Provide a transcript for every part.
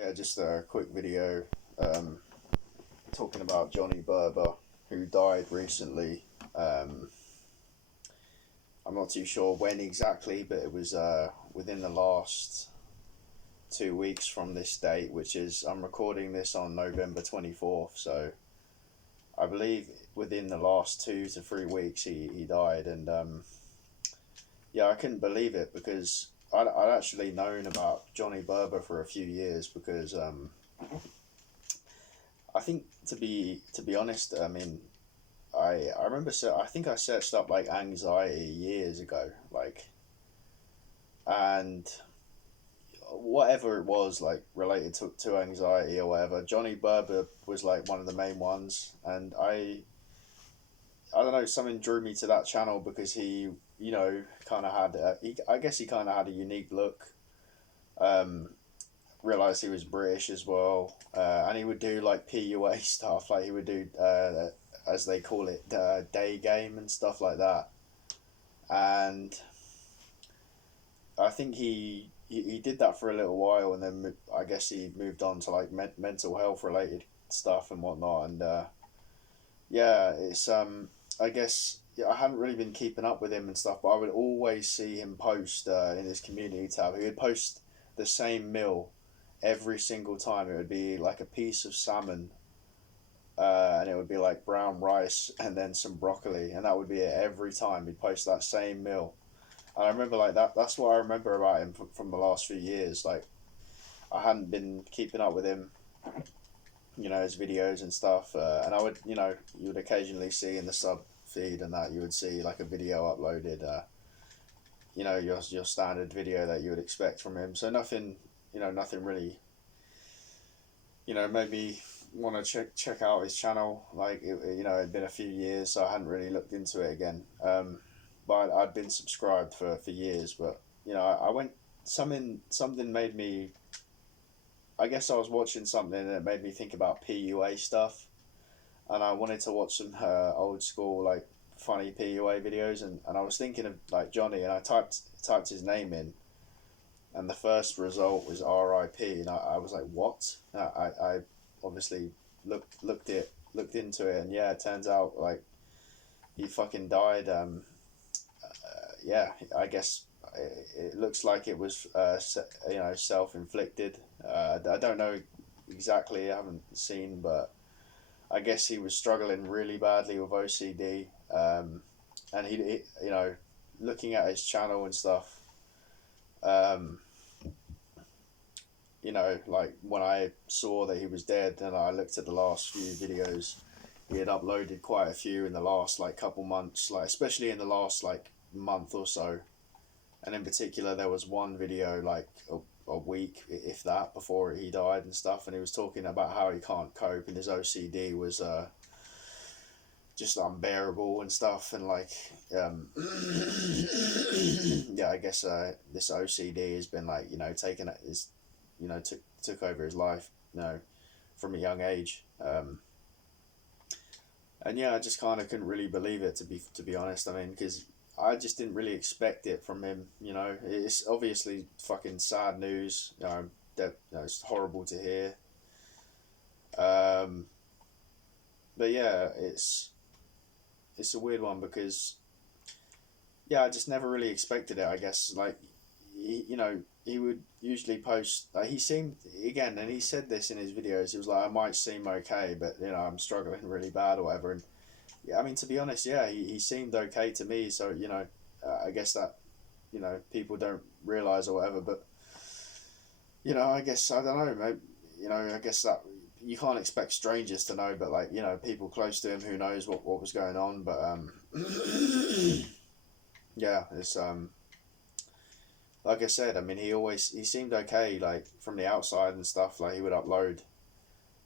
Yeah, just a quick video um, talking about Johnny Berba, who died recently. Um, I'm not too sure when exactly, but it was within the last 2 weeks from this date, which is, I'm recording this on November 24th, so I believe within the last 2 to 3 weeks he died. And yeah, I couldn't believe it because I'd actually known about Johnny Berba for a few years because I think to be honest, I mean, I remember I think I searched up like anxiety years ago, like, and whatever it was like related to anxiety or whatever. Johnny Berber was like one of the main ones, and I don't know, something drew me to that channel because he, kind of had I guess he kind of had a unique look. Um, Realized he was British as well, and he would do like PUA stuff, like he would do as they call it, day game and stuff like that. And I think he did that for a little while, and then I guess he moved on to like mental health related stuff and whatnot. And yeah, it's I guess, yeah, I hadn't really been keeping up with him and stuff, but I would always see him post in his community tab. He would post the same meal every single time. It would be like a piece of salmon, and it would be like brown rice and then some broccoli, and that would be it every time. He'd post that same meal, and I remember like that. That's what I remember about him from the last few years. Like, I hadn't been keeping up with him, his videos and stuff, and I would, you would occasionally see in the sub feed and that you would see like a video uploaded. Your standard video that you would expect from him. So nothing, nothing really, made me want to check out his channel. Like, it'd been a few years, so I hadn't really looked into it again. But I'd been subscribed for years. But I went, something made me. I guess I was watching something and it made me think about PUA stuff, and I wanted to watch some old school like funny PUA videos, and I was thinking of like Johnny, and I typed his name in, and the first result was R.I.P. and I was like, what? I obviously looked into it, and yeah, it turns out like he fucking died. Yeah, I guess it looks like it was self inflicted. I don't know exactly. I haven't seen, but I guess he was struggling really badly with OCD. And looking at his channel and stuff. Um, like when I saw that he was dead, and I looked at the last few videos, he had uploaded quite a few in the last like couple months, like especially in the last like month or so. And in particular, there was one video like a week, if that, before he died and stuff, and he was talking about how he can't cope, and his OCD was just unbearable and stuff, and like yeah, I guess this OCD has been like taken his took over his life, from a young age. And yeah, I just kind of couldn't really believe it, to be honest. I mean, because I just didn't really expect it from him. It's obviously fucking sad news. That it's horrible to hear. Um, but yeah, it's a weird one because yeah, I just never really expected it. I guess like he would usually post. He seemed, again, and he said this in his videos. He was like, I might seem okay, but I'm struggling really bad or whatever. And yeah, I mean, to be honest, yeah, he seemed okay to me. So I guess that people don't realize or whatever. But I guess I don't know. Maybe, I guess that you can't expect strangers to know, but like people close to him, who knows what was going on. But yeah, it's like I said. I mean, he seemed okay, like from the outside and stuff. Like he would upload,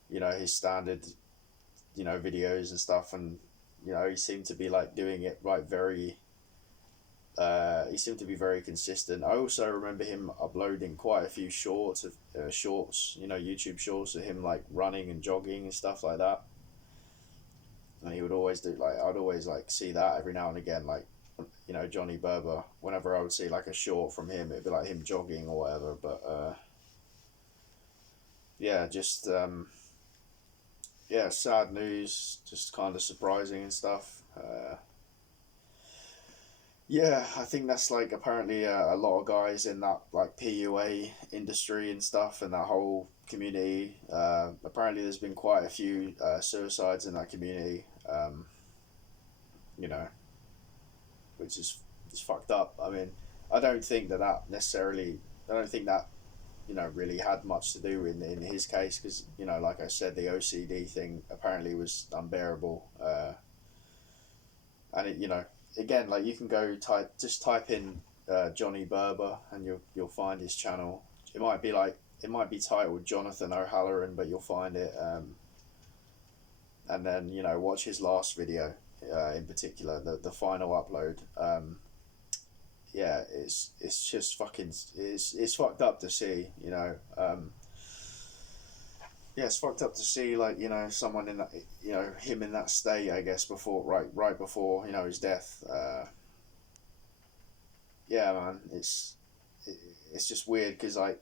his standard, videos and stuff, and he seemed to be like doing it like very. He seemed to be very consistent. I also remember him uploading quite a few shorts, YouTube shorts of him like running and jogging and stuff like that. And he would always do like, I'd always like see that every now and again, like Johnny Berber. Whenever I would see like a short from him, it'd be like him jogging or whatever. But yeah, just yeah, sad news, just kind of surprising and stuff. Yeah, I think that's like apparently a lot of guys in that like PUA industry and stuff, and that whole community. Apparently, there's been quite a few suicides in that community. You know, which is just fucked up. I mean, I don't think that necessarily. I don't think that really had much to do in his case because like I said, the OCD thing apparently was unbearable. And again, like you can go type in Johnny Berba and you'll find his channel. It might be titled Jonathan O'Halloran, but you'll find it. And then watch his last video in particular, the final upload. Yeah, it's just fucking it's fucked up to see. Yeah, it's fucked up to see like someone in that him in that state. I guess before right before his death. Yeah, man, it's just weird because like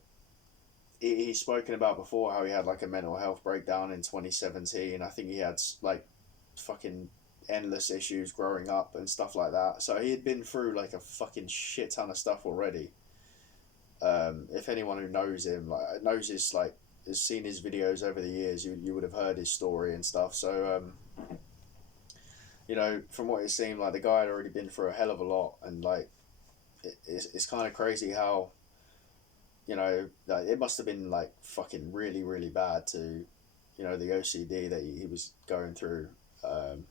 he's spoken about before how he had like a mental health breakdown in 2017. I think he had like fucking endless issues growing up and stuff like that. So he had been through like a fucking shit ton of stuff already. If anyone who knows him knows his like has seen his videos over the years, you would have heard his story and stuff. So from what it seemed like the guy had already been through a hell of a lot, and like it's kind of crazy how like, it must have been like fucking really really bad to the OCD that he was going through. Um,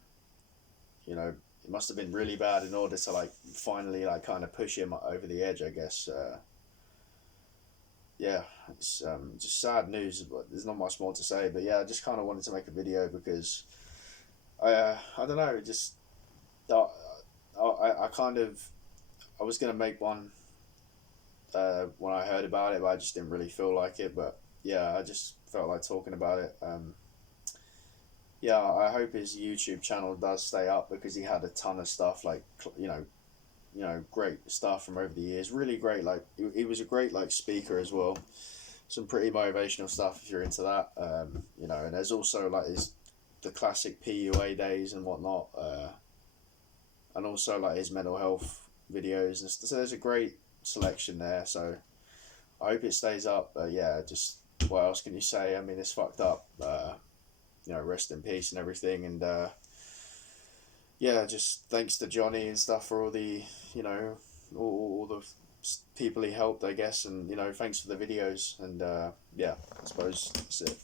it must have been really bad in order to like finally like kind of push him over the edge, I guess. Yeah, it's just sad news, but there's not much more to say. But yeah, I just kind of wanted to make a video because I don't know, just uh, I kind of I was gonna make one when I heard about it, but I just didn't really feel like it. But yeah, I just felt like talking about it. Yeah, I hope his YouTube channel does stay up because he had a ton of stuff like great stuff from over the years. Really great. Like he was a great like speaker as well. Some pretty motivational stuff if you're into that. And there's also like the classic PUA days and whatnot, and also like his mental health videos so there's a great selection there. So I hope it stays up. Yeah, just what else can you say? I mean, it's fucked up. Rest in peace and everything. And yeah, just thanks to Johnny and stuff for all the all the people he helped, I guess, and thanks for the videos. And yeah, I suppose that's it.